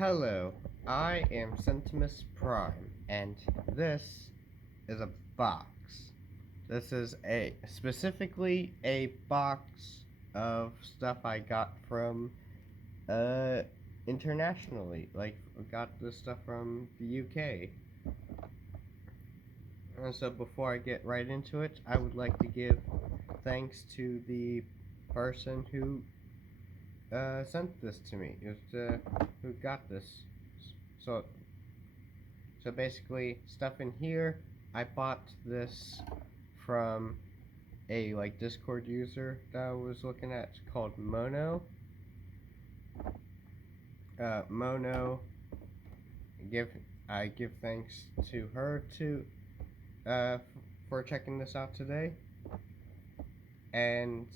Hello, I am Centimus Prime, and this is a box. This is specifically a box of stuff I got from internationally. Like, I got this stuff from the UK. And so before I get right into it, I would like to give thanks to the person who sent this to me. Who got this. So So basically, stuff in here, I bought this from a Discord user that I was looking at called Mono. Mono, give I give thanks to her uh, for checking this out today, and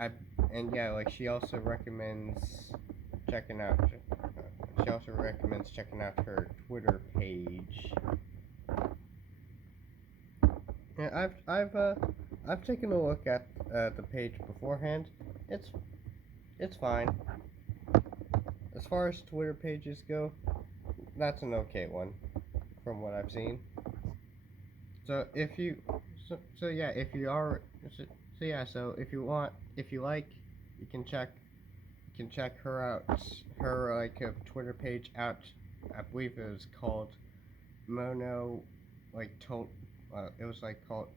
I and yeah, she also recommends checking out. She also recommends checking out her Twitter page. Yeah, I've taken a look at the page beforehand. It's fine. As far as Twitter pages go, that's an okay one, from what I've seen. So if you, so yeah, if you are, so yeah, so if you like, you can check her out, her Twitter page out. I believe it was called Mono, it was called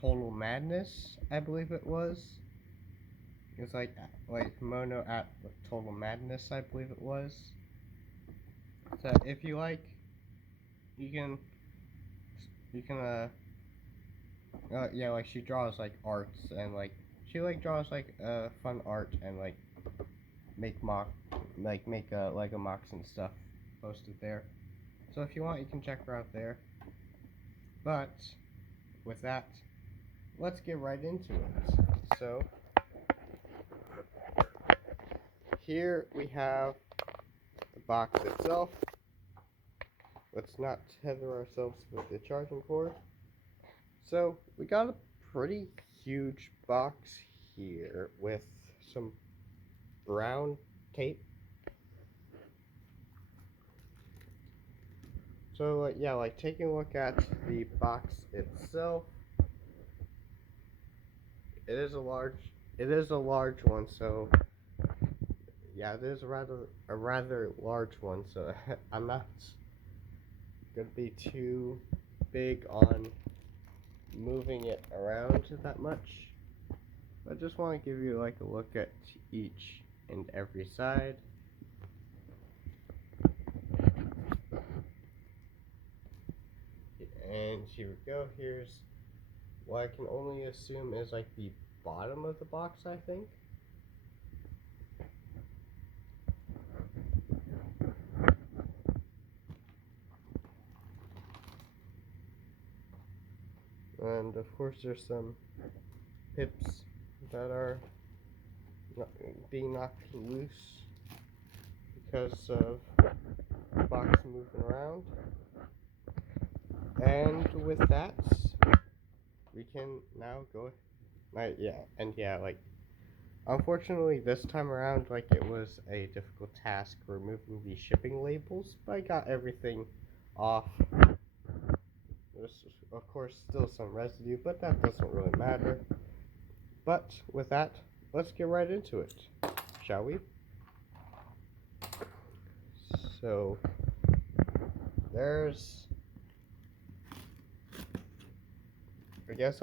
Total Madness, I believe it was. It's like Mono at Total Madness, I believe it was. So if you like, you can yeah, she draws arts, and she draws fun art, and make mock make Lego mocks and stuff posted there. So if you want, you can check her out there. But with that, let's get right into it. So here we have the box itself. Let's not tether ourselves with the charging cord. So we got a pretty huge box here with some brown tape. So yeah, taking a look at the box itself, it is a large one. So yeah, it is a rather large one. So I'm not gonna be too big on moving it around that much. I just want to give you a look at each and every side. And here we go. Here's what I can only assume is the bottom of the box, I think. And of course there's some pips that are being knocked loose because of the box moving around. And with that, we can now go. Unfortunately this time around, it was a difficult task removing the shipping labels, but I got everything off. There's, of course, still some residue, but that doesn't really matter. But with that, let's get right into it, shall we? So, there's, I guess,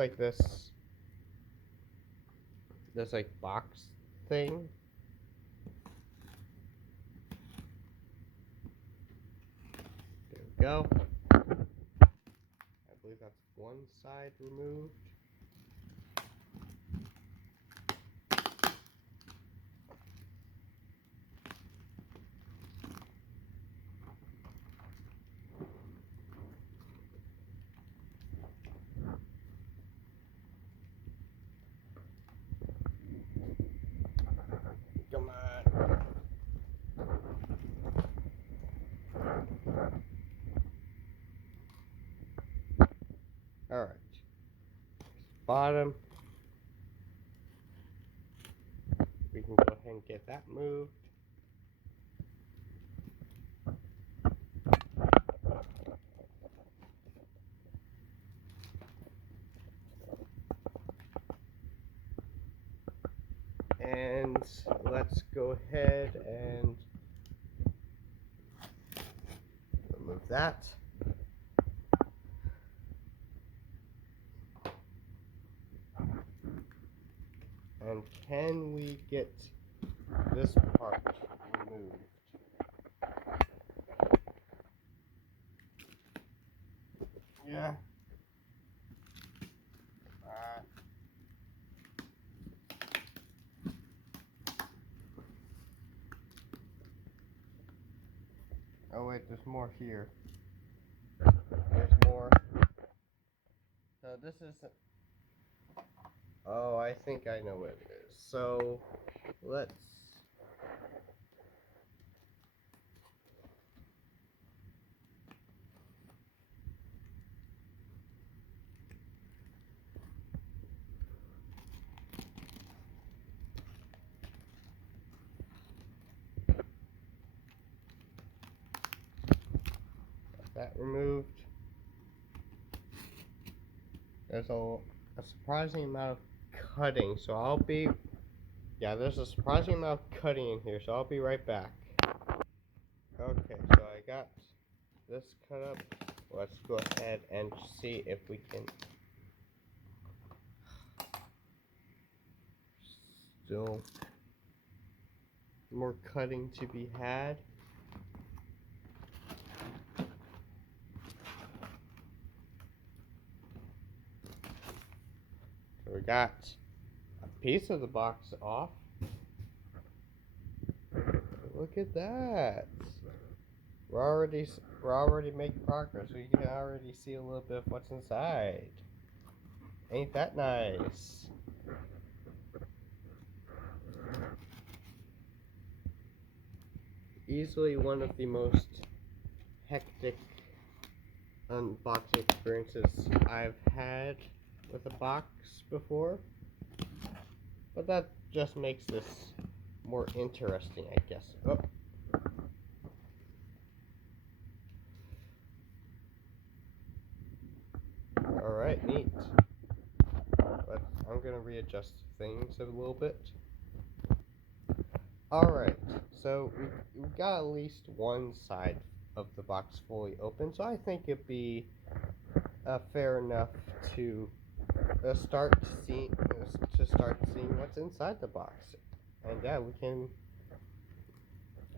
this box thing. There we go. I believe that's one side removed. Come on. Alright. Bottom. We can go ahead and get that moved. let's go ahead and remove that. And can we get this part removed? Yeah. Oh wait, there's more here. There's more. So this is. Oh, I think I know what it is. So let's. That removed. There's a surprising amount of cutting, so I'll be. Yeah, there's a surprising amount of cutting in here, so I'll be right back. Okay, so I got this cut up. Let's go ahead and see if we can. Still more cutting to be had. So we got a piece of the box off. Look at that. We're already making progress. We can already see a little bit of what's inside. Ain't that nice? Easily one of the most hectic unboxing experiences I've had with a box before. But that just makes this more interesting, I guess. Oh. Alright, neat. But I'm gonna readjust things a little bit. Alright, so we got at least one side of the box fully open, so I think it'd be fair enough to start seeing what's inside the box. And yeah, we can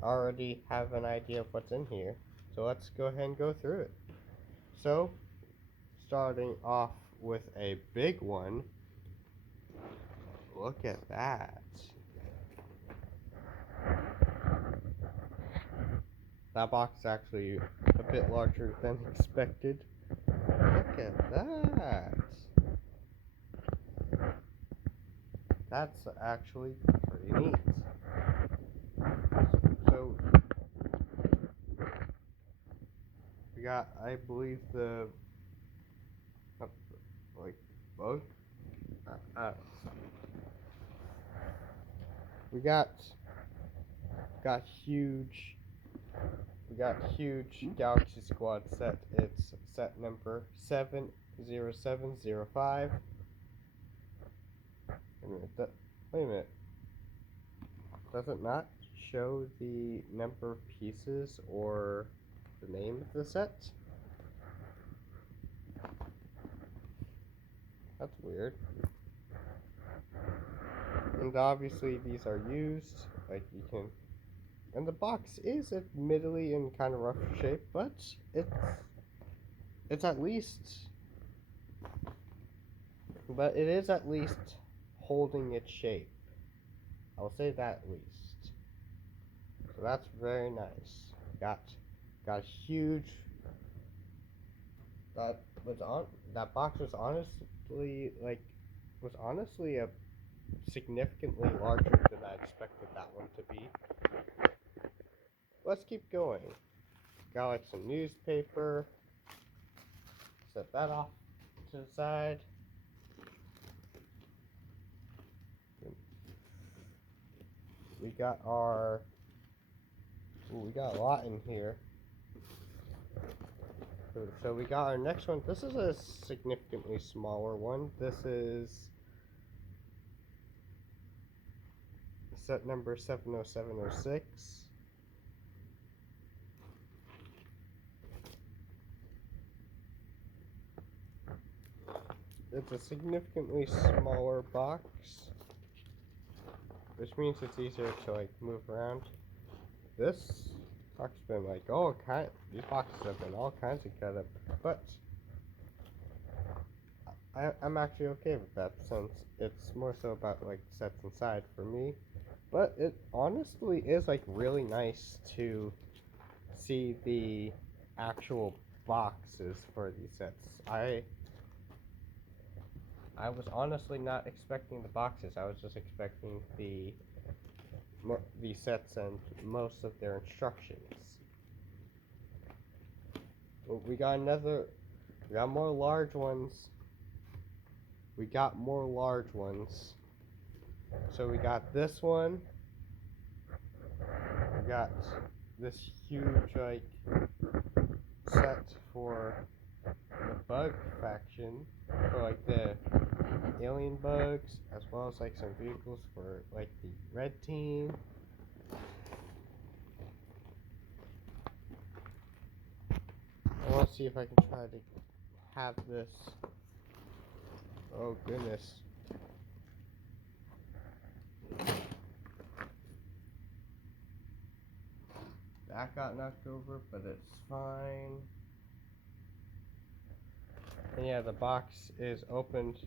already have an idea of what's in here. So let's go ahead and go through it. So, starting off with a big one. Look at that. That box is actually a bit larger than expected. Look at that. That's actually pretty neat. So, we got, I believe, the, like, both. We got huge. We got huge Galaxy Squad set. It's set number 70705. Wait a minute. Does it not show the number of pieces or the name of the set? That's weird. And obviously these are used, like you can, and the box is admittedly in kind of rough shape, but it's at least, but it is at least holding its shape. I'll say that at least. So that's very nice. Got huge. That box was honestly a significantly larger than I expected that one to be. Let's keep going. Got like some newspaper. Set that off to the side. We got we got a lot in here. So we got our next one. This is a significantly smaller one. This is set number 70706. It's a significantly smaller box, which means it's easier to like move around. This box has been like these boxes have been all kinds of cut up, but I'm actually okay with that since it's more so about like sets inside for me. But it honestly is like really nice to see the actual boxes for these sets. I was honestly not expecting the boxes. I was just expecting the sets and most of their instructions. We got more large ones. We got more large ones. So we got this one. We got this huge like set for the bug faction, for like the alien bugs, as well as like some vehicles for like the red team. I want to see if I can try to have this. Oh goodness. That got knocked over, but it's fine. And yeah, the box is opened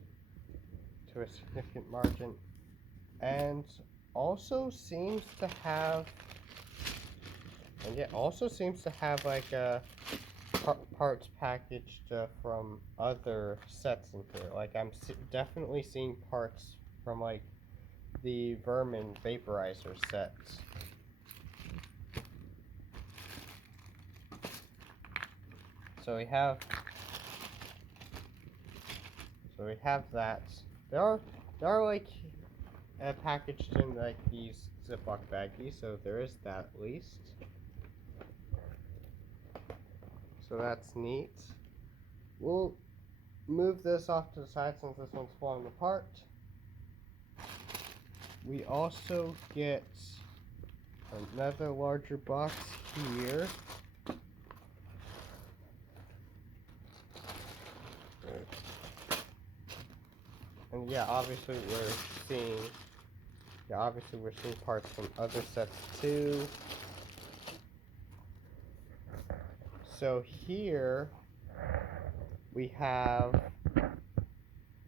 to a significant margin, and also seems to have, like a parts packaged from other sets in here. Like I'm definitely seeing parts from like the Vermin Vaporizer sets. So we have that. There are like packaged in like these Ziploc baggies, so there is that at least. So that's neat. We'll move this off to the side since this one's falling apart. We also get another larger box here. And yeah, obviously we're seeing parts from other sets too. So here we have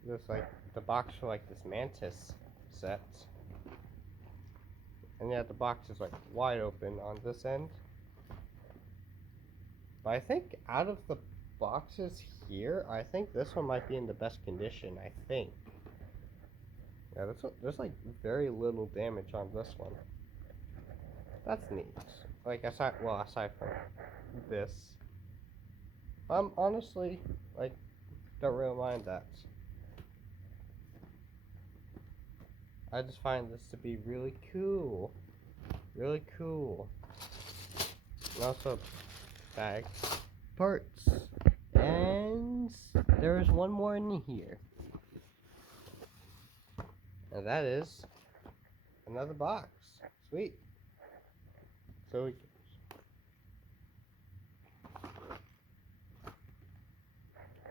this like the box for like this Mantis set. And yeah, the box is like wide open on this end. But I think out of the boxes here, I think this one might be in the best condition, I think. Yeah, there's like very little damage on this one. That's neat. Like aside from this. I'm honestly like don't really mind that. I just find this to be really cool. Really cool. And also bag parts. And there's one more in here. And that is another box. Sweet. So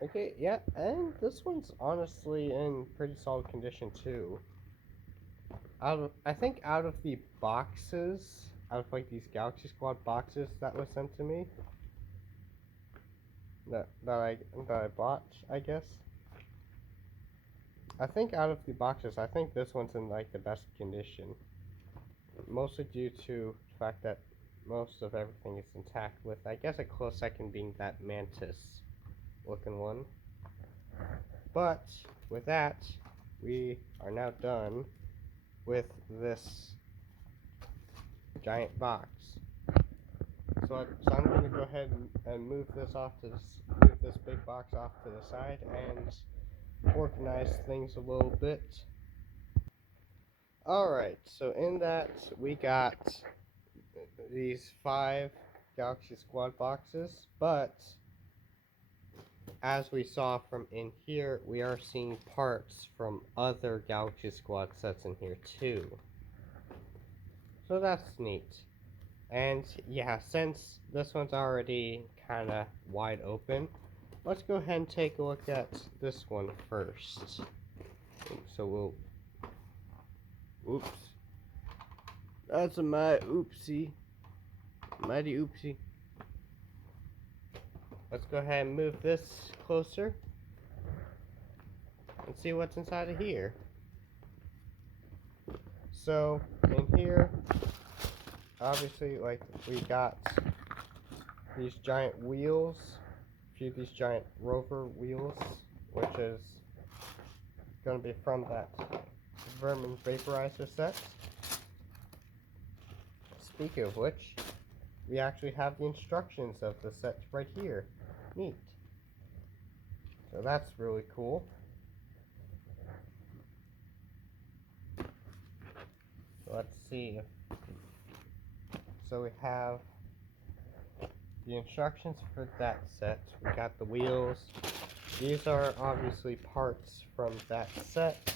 okay, yeah, and this one's honestly in pretty solid condition too. I think out of the boxes, out of like these Galaxy Squad boxes that was sent to me, that I bought, I guess. I think out of the boxes, I think this one's in like the best condition. Mostly due to the fact that most of everything is intact, with I guess a close second being that Mantis looking one. But with that, we are now done with this giant box. So I'm going to go ahead and move this big box off to the side and organize things a little bit. Alright, so in that we got these 5 Galaxy Squad boxes, but as we saw from in here, we are seeing parts from other Galaxy Squad sets in here too. So that's neat. And yeah, since this one's already kind of wide open, let's go ahead and take a look at this one first. So oops. That's a mighty oopsie. Let's go ahead and move this closer and see what's inside of here. So in here, obviously, like, we got these giant wheels, a few of these giant rover wheels, which is going to be from that Vermin Vaporizer set. Speaking of which, we actually have the instructions of the set right here. Neat. So that's really cool. So let's see. So we have the instructions for that set. We got the wheels. These are obviously parts from that set.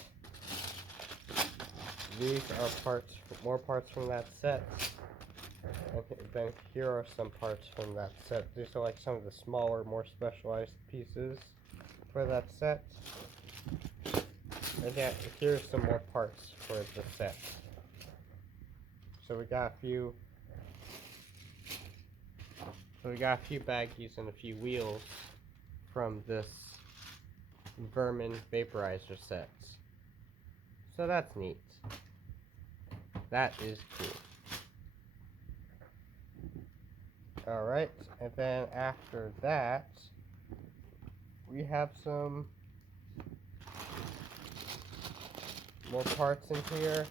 These are more parts from that set. Okay, then here are some parts from that set. These are like some of the smaller, more specialized pieces for that set. And then here's some more parts for the set. So we got a few baggies and a few wheels from this Vermin Vaporizer set. So that's neat. That is cool. Alright, and then after that, we have some more parts in here.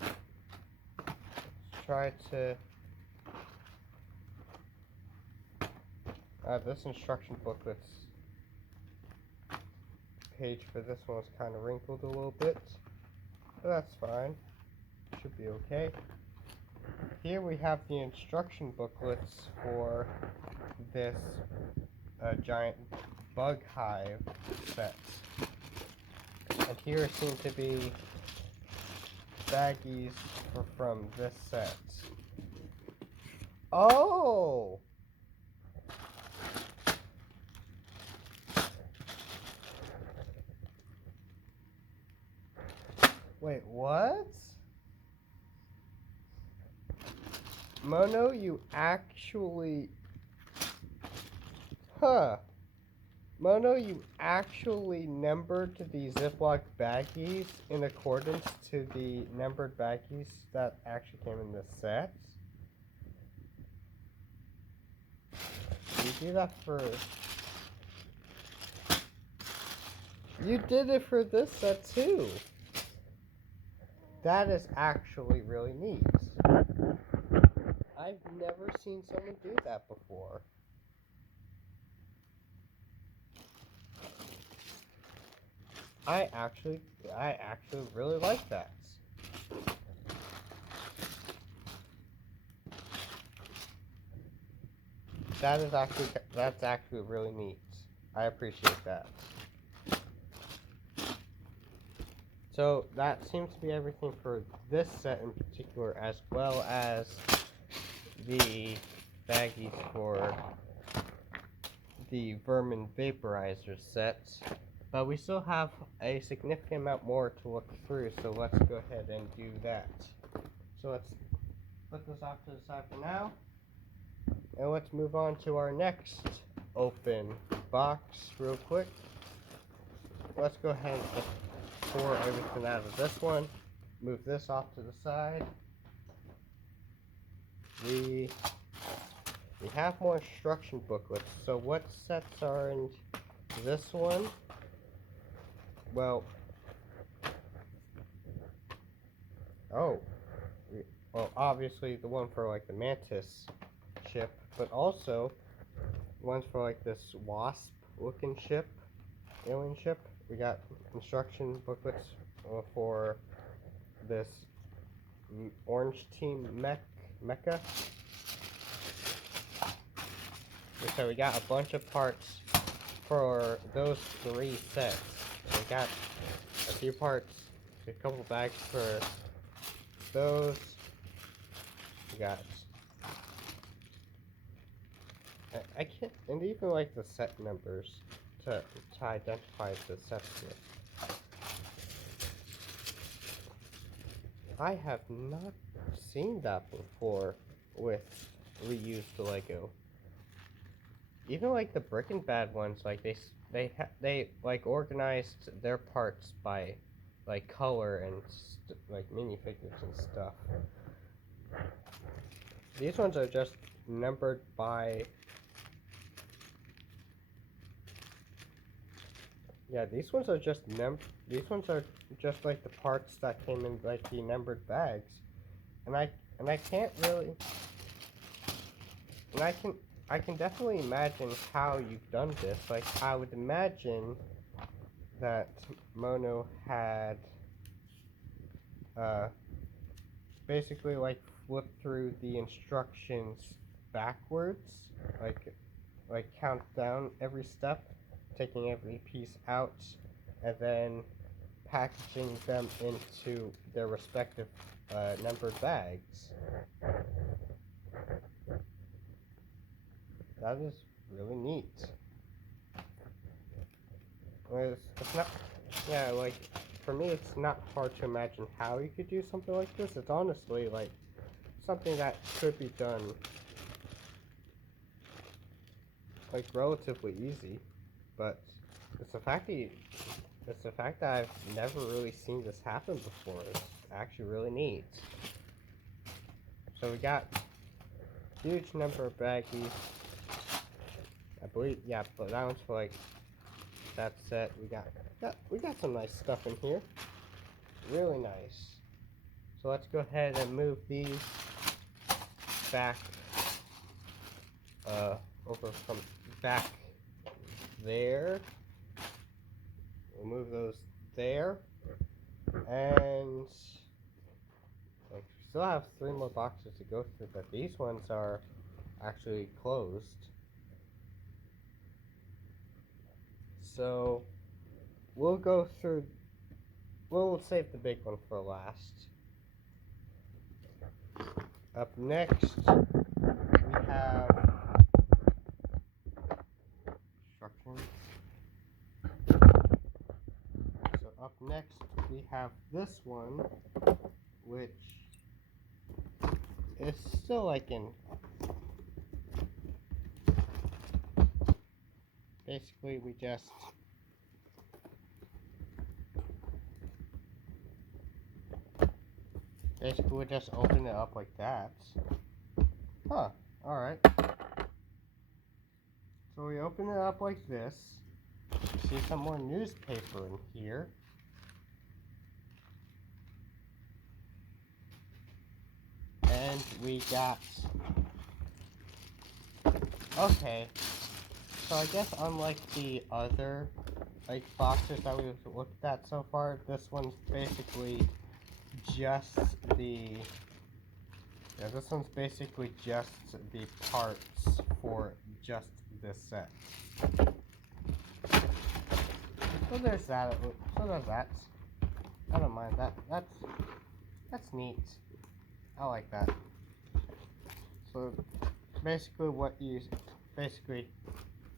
Let's try to... this instruction booklet's page for this one is kind of wrinkled a little bit, but that's fine. Should be okay. Here we have the instruction booklets for this giant bug hive set. And here seem to be baggies from this set. Oh! Wait, what? Mono, you actually... Mono, you actually numbered the Ziploc baggies in accordance to the numbered baggies that actually came in this set? You do that for... You did it for this set too! That is actually really neat. I've never seen someone do that before. I actually really like that. That's actually really neat. I appreciate that. So that seems to be everything for this set in particular, as well as the baggies for the Vermin Vaporizer set. But we still have a significant amount more to look through, so let's go ahead and do that. So let's put this off to the side for now, and let's move on to our next open box real quick. Let's go ahead and pour everything out of this one. Move this off to the side. We have more instruction booklets. So what sets are in this one? Well, obviously the one for like the Mantis ship, but also ones for like this wasp looking ship, alien ship. We got instruction booklets for this orange team mecha. So we got a bunch of parts for those three sets. We got a few parts a couple bags for those. We got. I can't, and even like the set numbers to identify the sets with. I have not seen that before with reused Lego. Even like the Brick and Bad ones, like they like organized their parts by like color and like minifigures and stuff. These ones are just numbered by. Yeah, these ones are just like the parts that came in like the numbered bags, and I can't really, and I can definitely imagine how you've done this. Like I would imagine that Mono had basically like flipped through the instructions backwards, like count down every step, taking every piece out, and then packaging them into their respective numbered bags. That is really neat. It's not, yeah, like, for me it's not hard to imagine how you could do something like this. It's honestly, like, something that could be done, like, relatively easy, but it's the fact that I've never really seen this happen before. It's actually really neat. So we got huge number of baggies. I believe, yeah, but that one's for like that set. We got some nice stuff in here. Really nice. So let's go ahead and move these back over from back there. We'll move those there, and like we still have 3 more boxes to go through, but these ones are actually closed. So we'll save the big one for last. Up next, we have instructions. So up next, we have this one, which is still like in. Basically, we just open it up like that. Huh, alright. So we open it up like this. See some more newspaper in here. And we got... Okay. So I guess unlike the other like boxes that we've looked at so far, this one's basically just the this one's basically just the parts for just this set. So there's that. So there's that. I don't mind that. That's neat. I like that. So basically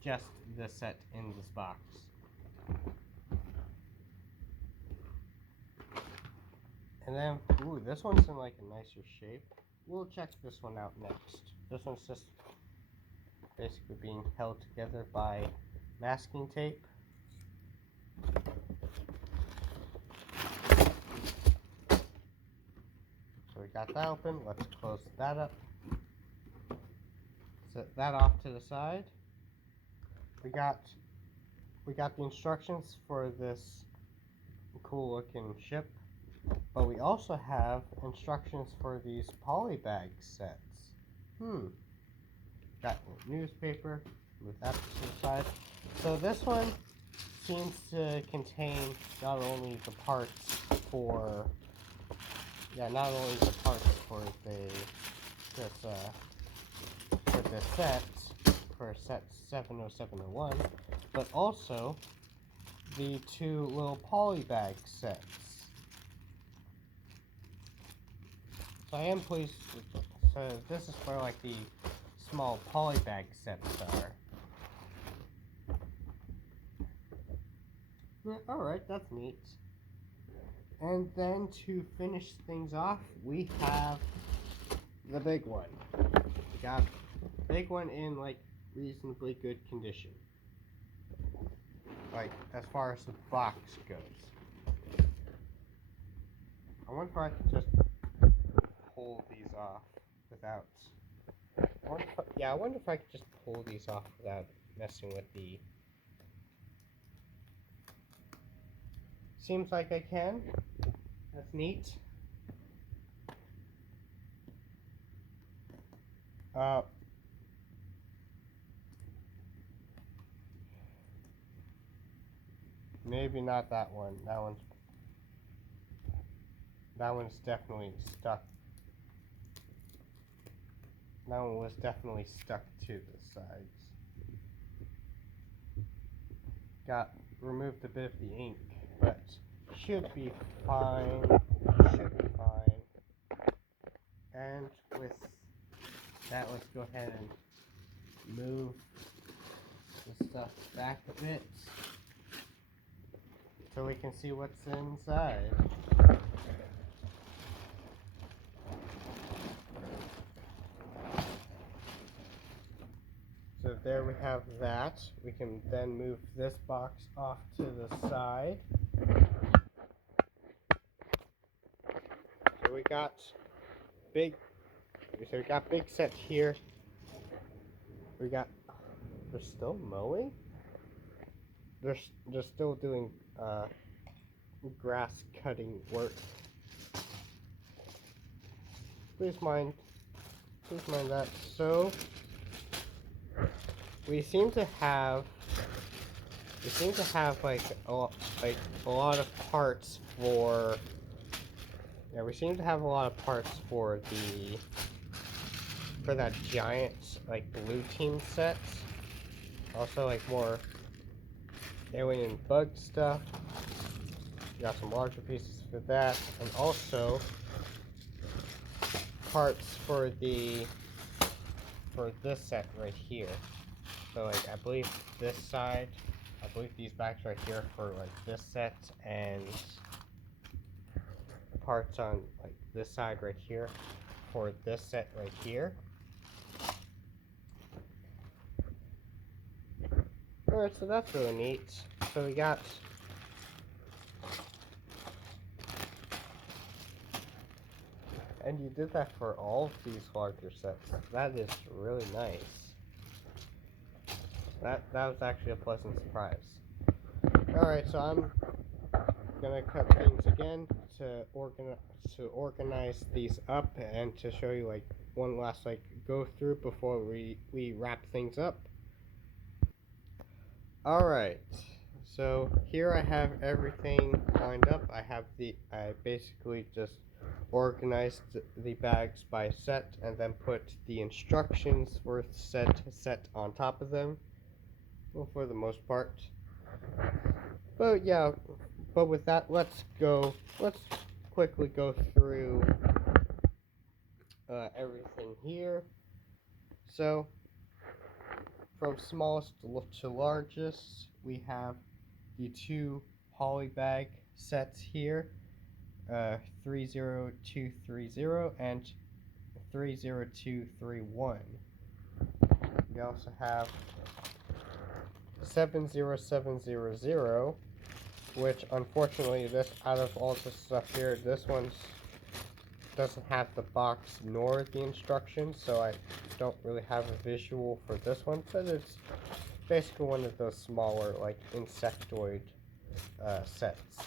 just this set in this box. And then, ooh, this one's in like a nicer shape. We'll check this one out next. This one's just basically being held together by masking tape. So we got that open. Let's close that up. Set that off to the side. We got the instructions for this cool looking ship, but we also have instructions for these polybag sets. Got newspaper, move that to the side. So this one seems to contain not only the parts for this set, for set 70701, but also the 2 little polybag sets. So I am pleased. So this is where like the small polybag sets are. Yeah, alright, that's neat. And then to finish things off, we have the big one. We got the big one in like reasonably good condition. Like as far as the box goes. I wonder if I could just pull these off without. I wonder if I could just pull these off without messing with the. Seems like I can. That's neat. Maybe not that one. That one's definitely stuck. That one was definitely stuck to the sides. Removed a bit of the ink, but should be fine. Should be fine. And with that, let's go ahead and move the stuff back a bit so we can see what's inside. So there we have that. We can then move this box off to the side. So we got big set here. They're still mowing? They're still doing grass cutting work. Please mind that. So we seem to have like a lot of parts for. Yeah, we seem to have a lot of parts for that giant like blue team set. Also like more alien bug stuff. We got some larger pieces for that, and also parts for this set right here. So like I believe these bags right here for like this set, and parts on like this side right here for this set right here. Alright, so that's really neat. So we got and you did that for all of these larger sets. That is really nice. That was actually a pleasant surprise. Alright, so I'm gonna cut things again to organize these up and to show you like one last like go through before we wrap things up. Alright, so here I have everything lined up. I basically just organized the bags by set and then put the instructions for set on top of them. Well, for the most part. But yeah, but with that, let's quickly go through everything here. So, from smallest to largest, we have the two polybag sets here, 30230 and 30231. We also have 70700, which unfortunately, out of all this stuff here, this one doesn't have the box nor the instructions, so I don't really have a visual for this one, but it's basically one of those smaller, like, insectoid sets.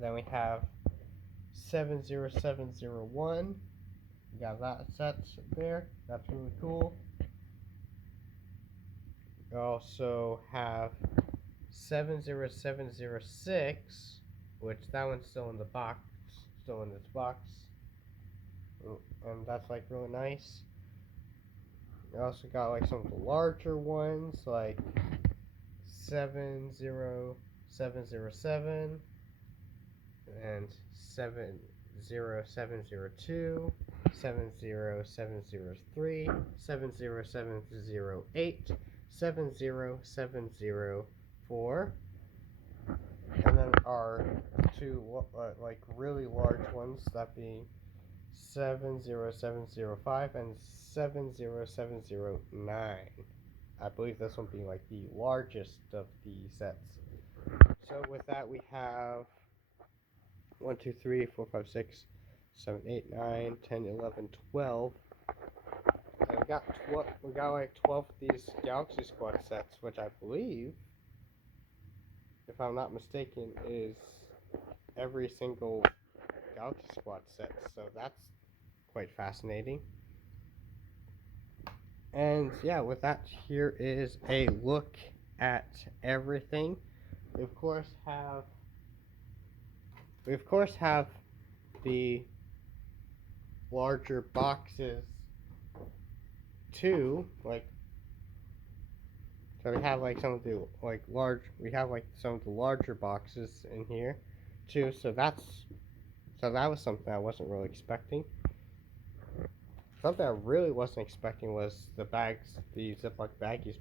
Then we have 70701. We got that set there. That's really cool. We also have 70706, which that one's still in the box, still in this box, and that's like really nice. We also got like some of the larger ones, like 70707 and 70702, 70703, 70708, 70704, and then our two like really large ones, that being 70705 and 70709. I believe this one being like the largest of the sets. So with that we have 1, 2, 3, 4, 5, 6, 7, 8, 9, 10, 11, 12. And we got like 12 of these Galaxy Squad sets, which I believe, if I'm not mistaken, is every single Galaxy Squad set. So that's quite fascinating. And yeah, with that, here is a look at everything. We of course have the larger boxes too, so we have like some of the some of the larger boxes in here too. So that was something I wasn't really expecting. Something I really wasn't expecting was the Ziploc baggies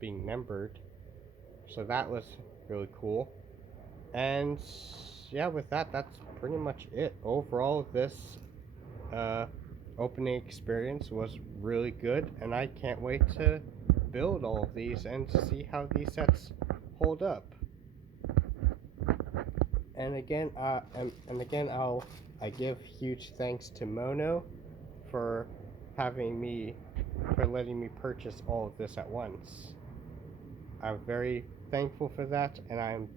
being numbered. So that was really cool. And yeah, with that, that's pretty much it. Overall, this opening experience was really good, and I can't wait to build all of these and see how these sets hold up. And again, I give huge thanks to Mono for letting me purchase all of this at once. I'm very thankful for that, and I'm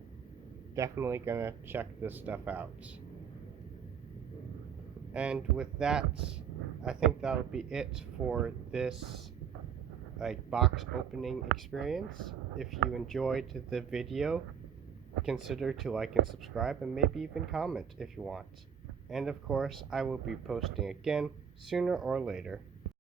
definitely gonna check this stuff out. And with that, I think that'll be it for this box opening experience. If you enjoyed the video, consider to like and subscribe, and maybe even comment if you want. And of course, I will be posting again sooner or later.